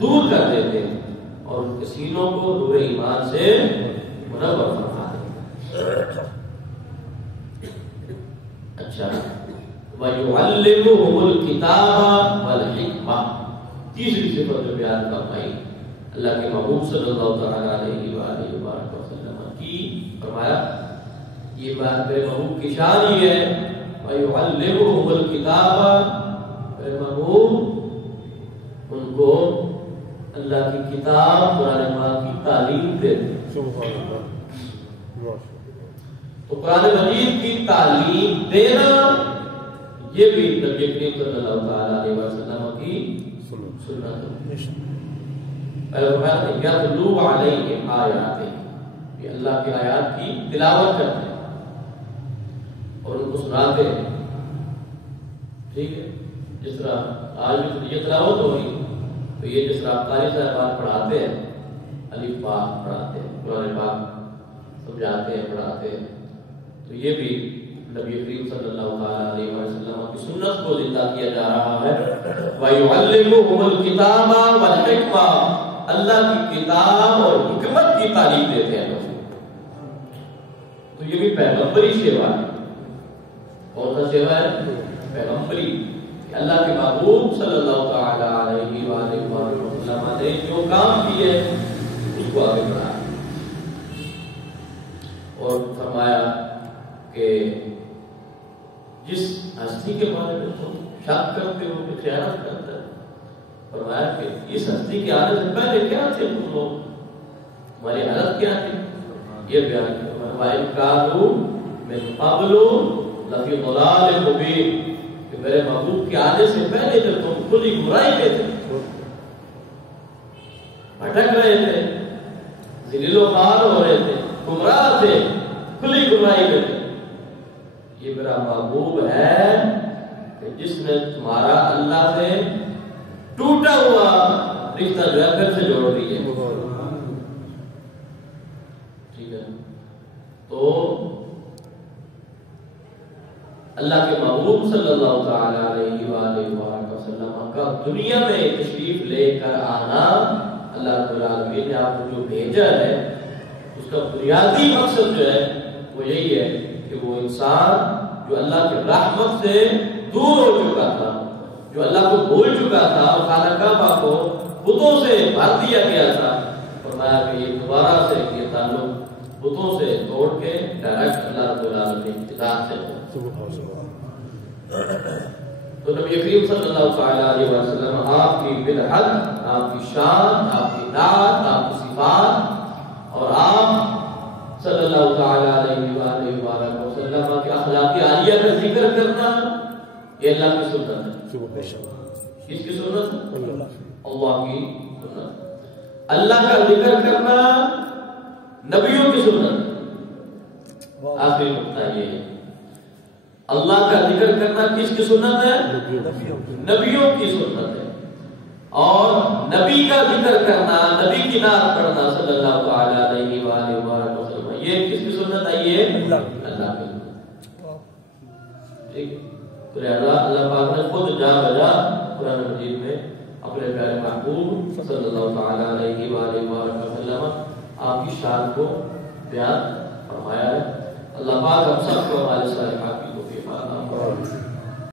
دور کر دیتے ہیں اور ان کے سینوں کو نور ایمان سے منور فرما دیتے. اچھا وَيُعَلِّمُهُمُ الْكِتَابَ وَالْحِكْمَةَ. تیسری صفت جو بیان فرمائی اللہ کے محبوب صلی اللہ تعالیٰ علیہ وآلہ وسلم کی، فرمایا یہ بات میرے محبوب کی شان ہی ہے. وَيُعَلِّمُهُمُ الْكِتَابَ، میرے محبوب ان کو اللہ کی کتاب قرآن پاک کی تعلیم دیتے. تو قرآن مجید کی تعلیم دینا یہ بھی نبی کریم صلی اللہ تعالیٰ علیہ وسلم کی سنت ہے. یتلو علیہم آیاتہ، یہ اللہ کی آیات کی تلاوت کرتے ہیں اور ان کو سناتے ہیں. ٹھیک ہے، جس طرح آج بھی یہ تلاوت ہوگی تو یہ جس طرح قاری صاحبان پڑھاتے ہیں، الف با پڑھاتے ہیں، قرآن پاک سمجھاتے ہیں، پڑھاتے ہیں، تو یہ بھی نبی کریم صلی اللہ علیہ وسلم کی سنت کو زندہ کیا جا رہا ہے. وَيُعَلِّمُهُمُ الْكِتَابَ وَالْحِكْمَةَ، اللہ کی کتاب اور حکمت کی تعلیم دیتے ہیں. تو یہ بھی پیغمبری سیوا ہے. کون سا سیوا ہے؟ پیغمبری. اللہ کے محبوب صلی اللہ تعالی علیہ وآلہ وسلم نے جو کام کیے اس کو آگے بڑھایا اور فرمایا کہ جس ہستی کے بارے میں تم شک کرتے ہو کہ خیانت کرتا ہے، فرمایا کہ اس ہستی کے آنے سے پہلے کیا تھے تم لوگ، ہماری حالت کیا تھی، یہ بیان کیا. فرمایا کانوا من قبل لفی ضلال مبین، کہ میرے محبوب کے آنے سے پہلے جب تم کھلی گمراہی میں تھے، بھٹک رہے تھے، ذلیل و خوار ہو رہے تھے، گمراہ تھے، کھلی گمراہی میں تھے، یہ میرا محبوب ہے کہ جس نے تمہارا اللہ سے ٹوٹا ہوا رشتہ جو ہے پھر سے جوڑ دیے. ٹھیک ہے، تو اللہ کے محبوب صلی اللہ تعالی علیہ وآلہ وسلم کا دنیا میں تشریف لے کر آنا، اللہ رب العالمین نے آپ کو جو بھیجا ہے اس کا بنیادی مقصد جو ہے وہ یہی ہے کہ وہ انسان جو اللہ کے رحمت سے دور ہو چکا تھا، جو اللہ کو بھول چکا تھا اور خانہ کعبہ کو بتوں سے بھر دیا گیا تھا، فرمایا کہ یہ دوبارہ سے یہ تعلق بتوں سے توڑ کے ڈائریکٹ اللہ رب العالمین کی ذات سے. تو نبی کریم صلی اللہ تعالی علیہ وسلم آپ کی بالحق، آپ کی شان، آپ کی ذات، آپ کی صفات اور آپ صلی اللہ تعالی علیہ وآلہ وسلم کے اخلاق عالیہ کا ذکر کرنا یہ اللہ کی سنت ہے. کس کی سنت ہے؟ اللہ کی سنت. اللہ کا ذکر کرنا نبیوں کی سنت ہے. آخری نقطہ یہ ہے، اللہ کا ذکر کرنا کس کی سنت ہے؟ نبیوں کی سنت ہے. اور نبی کا ذکر کرنا، نبی کی نعت پڑھنا صلی اللہ تعالی علیہ وآلہ وسلم، یہ کس کی سنت ہے؟ یہ اللہ کی سنت. ٹھیک ہے، تو لہذا اللہ پاک نے خود جا بجا قرآن مجید میں اپنے پیارے محبوب صلی اللہ تعالی علیہ وآلہ وسلم آپ کی شان کو بیان فرمایا ہے. اللہ پاک ہم سب کو ہمارے صالحات